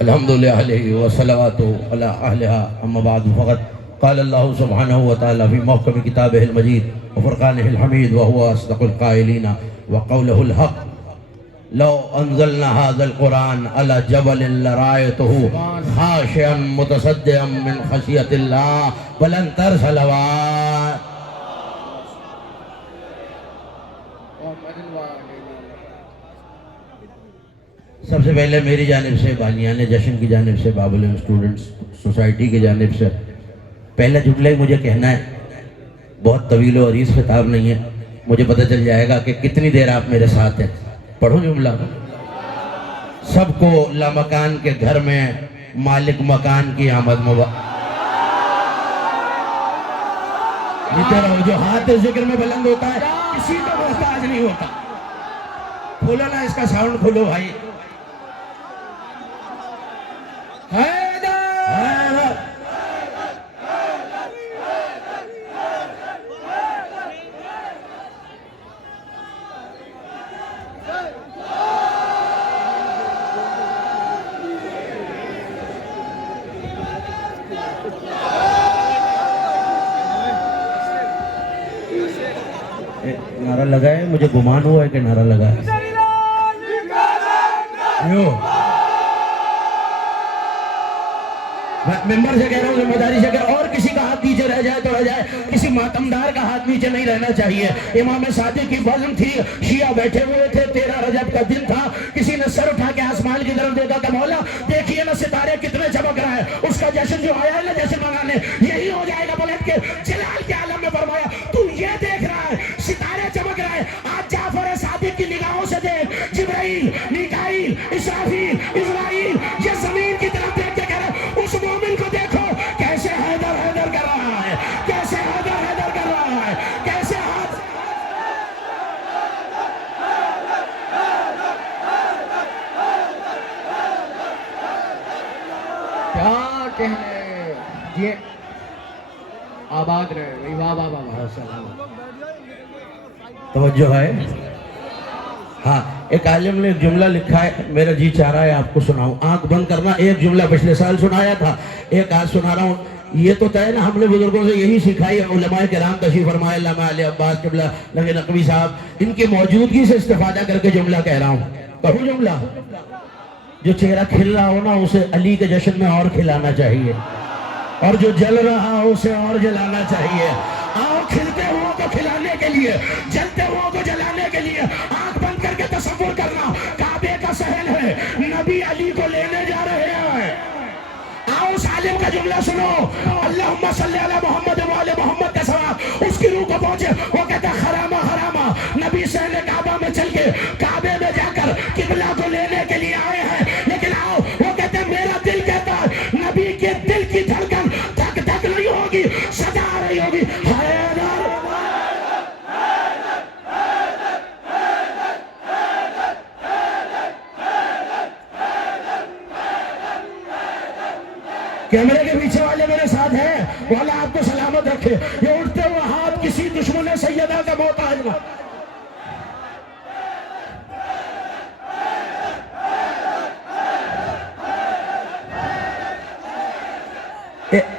الحمد لله وصلواته على أهلها أما بعد فقد قال الله سبحانه وتعالى في محكم كتابه المجيد وفرقانه الحميد وهو أصدق القائلين وقوله الحق لو أنزلنا هذا القرآن على جبل لرأيته خاشعا متصدعا من خشية الله بلن ترسلوا. سب سے پہلے میری جانب سے بانیان جشن کی جانب سے باب العلم اسٹوڈنٹس سوسائٹی کی جانب سے پہلا جملہ ہی مجھے کہنا ہے. بہت طویل و عریض خطاب نہیں ہے، مجھے پتہ چل جائے گا کہ کتنی دیر آپ میرے ساتھ ہیں. پڑھوں جملہ. سب کو لامکان کے گھر میں مالک مکان کی آمد مبارک. جیتے رہو. جو ہاتھ ذکر میں بلند ہوتا ہے کسی کو محتاج نہیں ہوتا. کھولو نا اس کا ساؤنڈ کھولو بھائی. نعرہ لگا ہے، مجھے گمان ہوا ہے کہ نعرہ لگا ہے. ممبر سے کہہ رہا ہوں، ذمہ داری سے کہہ رہا ہوں، اور کسی کا ہاتھ نیچے رہ جائے تو رہ جائے. کسی ماتمدار کا ہاتھ نیچے نہیں رہنا چاہیے. امام صادق کی بزم تھی، شیعہ بیٹھے ہوئے تھے، 13 رجب کا دن تھا. کسی نے سر اٹھا کے آسمان کی طرف دیکھا کہ مولا دیکھیے نا ستارے کتنے چمک رہا ہے. اس کا جشن جو آیا ہے نا جشن منانے، یہی ہو جائے گا. پلٹ کے جلال کے عالم میں فرمایا تو یہ دیکھ رہا ہے ستارے چمک رہے ہیں. آج جعفر صادق کی نگاہوں سے دیکھ، جبرائیل، میکائیل، اسرافیل، اسرائیل یہ زمین کی طرف دیکھ کے کہہ رہے ہیں اس مومن کو دیکھو کیسے حیدر حیدر کر رہا ہے، کیسے حیدر حیدر کر رہا ہے، کیسے ہاتھ. کیا کہنے یہ آباد رہے. واہ واہ واہ. توجہ ہے. ہاں ایک عالم نے ایک جملہ لکھا ہے، میرا جی چاہ رہا ہے آپ کو سناؤں. آنکھ بند کرنا. ایک جملہ پچھلے سال سنایا تھا، ایک آج سنا رہا ہوں. یہ تو طے نا ہم نے بزرگوں سے یہی سکھائی. علماء کرام تشریف فرمائے، علامہ علی عباس قبلہ نقی نقوی صاحب، ان کی موجودگی سے استفادہ کر کے جملہ کہہ رہا ہوں. کہوں جملہ؟ جو چہرہ کھل رہا ہو نا اسے علی کے جشن میں اور کھلانا چاہیے، اور جو جل رہا ہو اسے اور جلانا چاہیے. آؤ کھلتے ہو کو کھلانے کے لیے، جلتے ہو کو جلانے کے لیے. آنکھ بند کر کے تصور کرنا کعبے کا صحن ہے، نبی علی کو لینے جا رہے ہیں. آؤ اس عالم کا جملہ سنو. اللہم صلی علی محمد و آل محمد کے ساتھ اس کی روح کو پہنچے. وہ کہتا ہے خرامہ خرامہ نبی صحن کعبہ میں چل کے کعبے میں جا کر قبلہ کو لینے کے لیے آئے ہیں. لیکن آؤ وہ کہتے ہیں میرا دل کہتا ہے نبی کے دل کی دھڑکن دھک دھک نہیں ہوگی، سجا رہی ہوگی حیدر. کیمرے کے پیچھے والے میرے ساتھ ہیں، وہ اللہ آپ کو سلامت رکھے. یہ اٹھتے ہوئے ہاتھ کسی دشمن سیدہ کا محتاج نہ.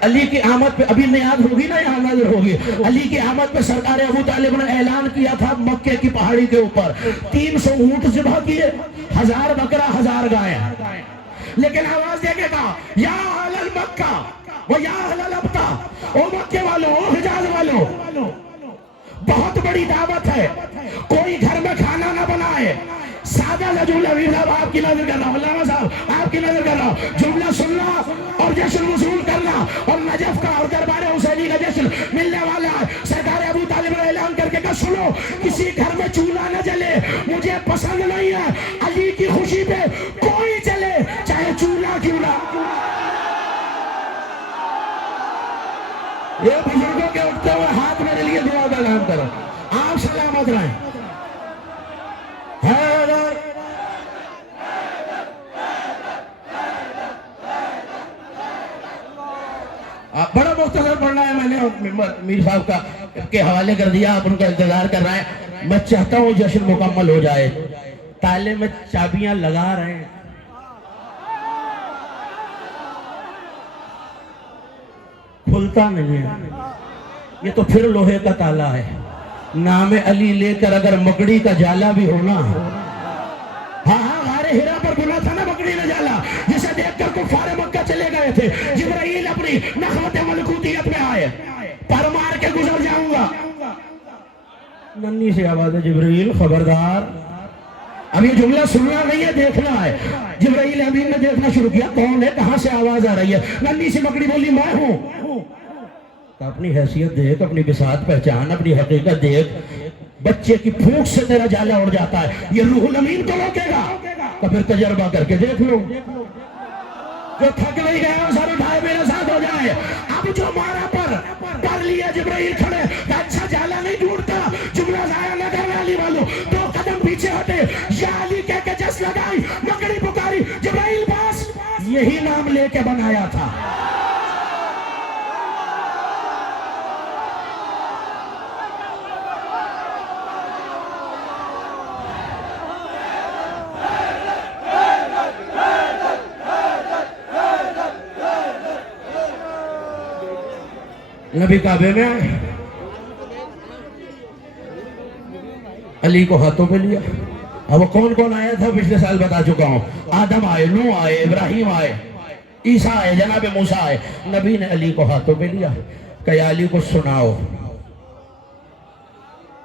علی کی آمد پہ ابھی نیاد ہوگی نا، یہاں نظر ہوگی. علی کی آمد پہ سرکار ابو طالب نے اعلان کیا تھا مکے کی پہاڑی کے اوپر 300 اونٹ ذبح کیے، 1000 بکرا، 1000 گائے. لیکن آواز دے کے کہا یا اہل مکہ و یا اہل الابطہ، او مکے والوں، او حجاز والوں، بہت بڑی دعوت ہے. کوئی گھر میں کھانا نہ بنائے. سادہ لجولہ صاحب آپ کی نظر کر رہا ہوں، علامہ صاحب آپ کی نظر کر رہا ہوں. جملہ سننا اور جشن وصول کرنا. اور نجف کا اور دربار حسینی کا جشن ملنے والا ہے. سرکار ابو طالب نے اعلان کر کے کہا سنو کسی گھر میں چولہا نہ جلے، مجھے پسند نہیں ہے. علی کی خوشی پہ کوئی چلے چاہے چولہا کیوں نہ. یہ بزرگوں کے اٹھتے ہوئے ہاتھ میرے لیے دعا کا کام کرو. آپ سلامت رہیں. بڑا مختصر پڑھنا ہے، میں نے میر صاحب کا کے حوالے کر دیا، آپ ان کا انتظار کر رہا ہے. میں چاہتا ہوں جشن مکمل ہو جائے. تالے میں چابیاں لگا رہے ہیں. کھلتا نہیں ہے، یہ تو پھر لوہے کا تالا ہے. نام علی لے کر اگر مکڑی کا جالا بھی ہونا. ہاں ہاں، غار ہرا پر بنا تھا نا مکڑی کا جالا، جسے دیکھ کر کفار مکہ چلے گئے تھے. جبرائیل اپنی نخوت ملکوتیت میں آئے، پر مار کے گزر جاؤں گا. ننھی سی آواز ہے، جبرائیل خبردار. اب یہ جملہ سننا نہیں ہے، دیکھنا ہے. جبرائیل امین نے دیکھنا شروع کیا، کون ہے، کہاں سے آواز آ رہی ہے. ننھی سی مکڑی بولی میں ہوں. اپنی حیثیت دیکھ، اپنی بساط پہچان، اپنی حقیقت دیکھ. بچے کی پھونک سے تیرا جالا اڑ جاتا ہے، یہ روح الامین تو روکے گا؟ تو پھر تجربہ کر کے دیکھ لو. جو تھک نہیں گیا سر اٹھائے میرے ساتھ ہو جائے. اب جو مارا پر لیا جبرائیل کھڑے، اچھا جالا نہیں ڈھونڈتا. جملہ ضائع نہ کرنا علی والو، 2 قدم پیچھے ہٹے، یا علی کہہ کے جس لگائی، مکڑی پکاری. جبرائیل پاس، یہی نام لے کے بنایا تھا. نبی کعبے میں آئے، علی کو ہاتھوں پہ لیا. اب وہ کون کون آیا تھا پچھلے سال بتا چکا ہوں. آدم آئے، نوح آئے، ابراہیم آئے، عیسیٰ آئے، جناب موسیٰ آئے. نبی نے علی کو ہاتھوں پہ لیا کہ یا علی کو سناؤ.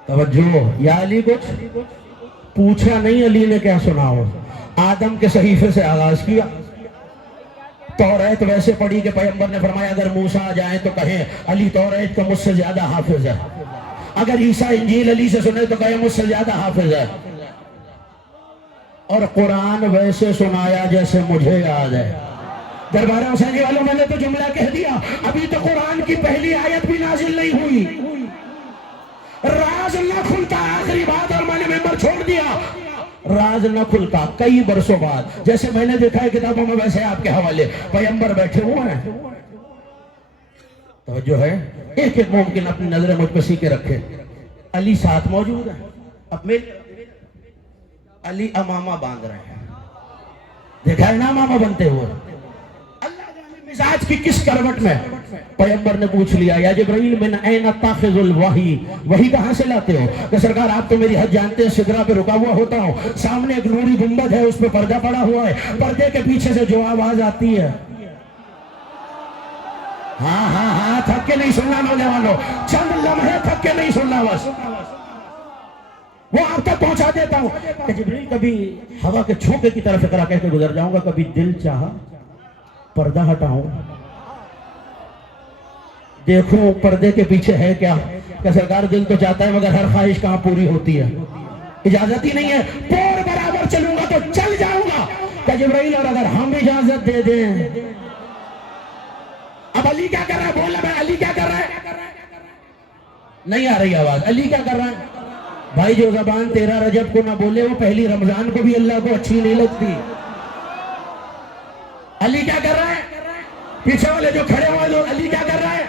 توجہ، یا علی کچھ پوچھا نہیں، علی نے کیا سناؤ. آدم کے صحیفے سے آغاز کیا. توریت ویسے پڑھی کہ پیغمبر نے فرمایا اگر موسیٰ آ جائیں تو کہیں علی توریت کا مجھ سے زیادہ حافظ ہے. اگر عیسیٰ انجیل علی سے سنے تو کہیں مجھ سے زیادہ حافظ ہے. اور قرآن ویسے سنایا جیسے مجھے یاد ہے. دربار حسینی والوں، میں نے تو جملہ کہہ دیا، ابھی تو قرآن کی پہلی آیت بھی نازل نہیں ہوئی. راز نہ کھلتا، آخری بات، اور میں نے ممبر چھوڑ دیا. راز نہ کھلتا کئی برسوں بعد، جیسے میں نے دیکھا ہے کتابوں میں ویسے آپ کے حوالے پیغمبر بیٹھے ہوئے ہیں. توجہ ہے، ایک ایک ممکن اپنی نظریں مجھ پہ سیکھے رکھے. علی ساتھ موجود ہے، اب میں علی امامہ باندھ رہے ہیں، دیکھا ہے نا امامہ بنتے ہوئے. اللہ جانے مزاج کی کس کروٹ میں. پیغمبر نے پوچھ لیا یا جبرائیل من این تاخذ الوحی، وحی کہاں سے لاتے ہو؟ کہ سرکار آپ تو میری حد جانتے ہیں، سدرہ پہ رکا ہوا ہوتا ہوں، سامنے ایک نوری گنبد ہے، اس پہ پردہ پڑا ہوا ہے، پردے کے پیچھے سے جو آواز آتی ہے. ہاں ہاں ہاں، تھک کے نہیں سننا نوجوانوں، چند لمحے تھک کے نہیں سننا، بس وہ آپ تک پہنچا دیتا ہوں. کہ جبرائیل کبھی ہوا کے چھوکے کی طرف اقرا کہہ کے گزر جاؤں گا، کبھی دل چاہا پردہ ہٹاؤں، دیکھوں پردے کے پیچھے ہے کیا. کہ سرکار دل تو چاہتا ہے مگر ہر خواہش کہاں پوری ہوتی ہے، اجازت ہی نہیں ہے. پور برابر چلوں گا تو چل جاؤں گا. کہ جبرائیل اور اگر ہم اجازت دے دیں. اب علی کیا کر رہا ہے؟ بولا میں، علی کیا کر رہا ہے؟ نہیں آ رہی آواز. علی کیا کر رہا ہے؟ بھائی جو زبان 13 رجب کو نہ بولے وہ پہلی رمضان کو بھی اللہ کو اچھی نہیں لگتی. علی کیا کر رہا ہے؟ پیچھے والے جو کھڑے ہوئے لوگ، علی کیا کر رہا ہے؟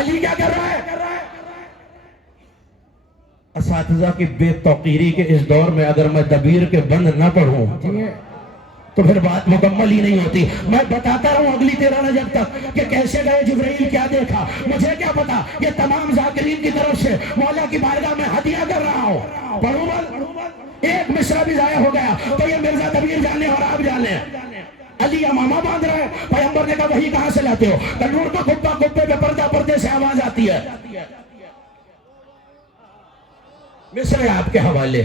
علی کیا کر رہا ہے؟ اساتذہ کی بے توقیری کے اس دور میں اگر میں دبیر کے بند نہ پڑھوں تو پھر بات مکمل ہی نہیں ہوتی. میں بتاتا رہوں اگلی 13 رجب تک کہ کیسے گئے، جبرائیل کیا دیکھا، مجھے کیا پتا. یہ تمام ذاکرین کی طرف سے مولا کی بارگاہ میں ہدیہ کر رہا ہوں. پڑھوں بل، ایک مصرع بھی ضائع ہو گیا تو یہ مرزا دبیر جانے اور آپ جانے. علی امامہ باندھ رہے ہیں. پیغمبر نے کہا وہی کہاں سے لاتے ہو؟ کہ نور کا کبہ کبے پہ پردہ پردے سے آواز آتی ہے. مصرع آپ کے حوالے.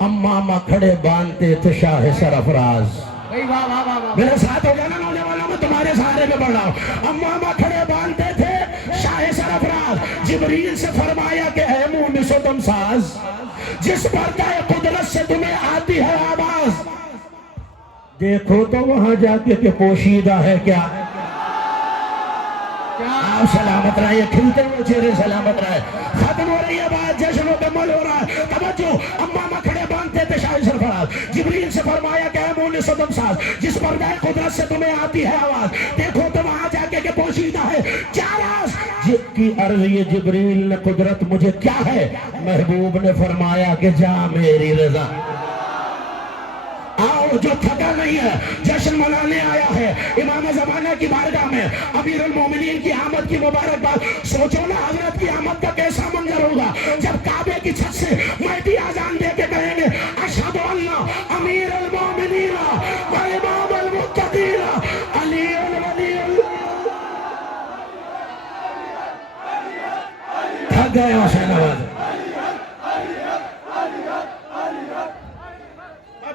امامہ کھڑے باندھتے تھے شاہ سرفراز. میرے ساتھ ہو جانا نوجوانوں، میں تمہارے سہارے پہ پڑھ رہا ہوں. امامہ کھڑے باندھتے تھے شاہ سرفراز. جبریل سے فرمایا کہ اے مونس و دم ساز، جس پردہ قدرت سے تمہیں آتی ہے آواز، دیکھو تو وہاں جا کے کہ پوشیدہ ہے کیا. آپ سلامت رہے، کھلتے ہوئے چہرے سلامت رہے. ختم ہو رہی ہے بات، جشن مکمل ہو رہا ہے. توجہ، امامہ کھڑے باندھتے تھے شاہ سرفراز. جبریل سے فرمایا کہ اے مونس و دم ساز، جس پردہ قدرت سے تمہیں آتی ہے آواز، دیکھو تو وہاں جا کے کہ پوشیدہ ہے کیا راز. جب کی عرض یہ جبریل نے قدرت مجھے کیا ہے، محبوب نے فرمایا کہ جا میری رضا. آؤ جو تھکا نہیں ہے جشن منانے آیا ہے امام زمانہ کی بارگاہ میں امیر المومنین کی آمد کی مبارکباد. سوچو نا حضرت کی آمد کا کیسا منظر ہوگا جب کعبے کی چھت سے مہدی آذان دے کے کہیں گے اشہد ان امیر المومنین و امام المتقین علی الولی. تھک گئے حسین آباد.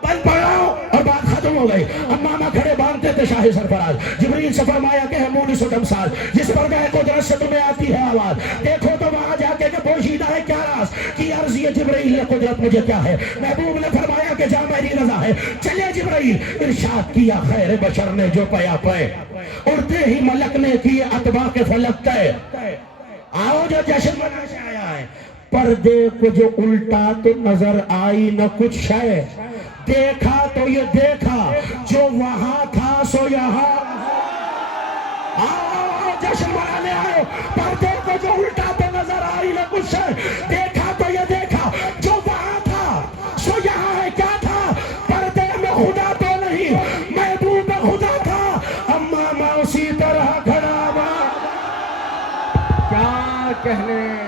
بند پڑا اور بات ختم ہو گئی. امامہ کھڑے باندھتے تھے شاہ سرفراز. جبریل سے فرمایا کہ ہے مونس و دمساز جس پر گئے قدرت سے تمہیں آتی ہے آواز. دیکھو تو وہاں جا کے کہ پوشیدہ ہے کیا راز کی عرض یہ جبریل ہے قدرت مجھے کیا ہے. محبوب نے فرمایا کہ جا میری رضا ہے. چلے جبریل ارشاد کیا خیر بشر نے جو پیا پے اڑتے ہی ملک نے کیے اتباع کے فلک تے. آؤ جو جشن منانے آیا ہے پردے کو جو الٹا تو نظر آئی نہ کچھ شے. دیکھا تو یہ دیکھا جو وہاں تھا سو یہاں. آؤ جشن منانے آئے پردے کو جو الٹا تو نظر آئی نہ کچھ شے. دیکھا تو یہ دیکھا جو وہاں تھا سو یہاں ہے. کیا تھا پردے میں خدا تو نہیں محبوب خدا تھا. امامہ اسی طرح کھڑا ہوا. کیا کہنے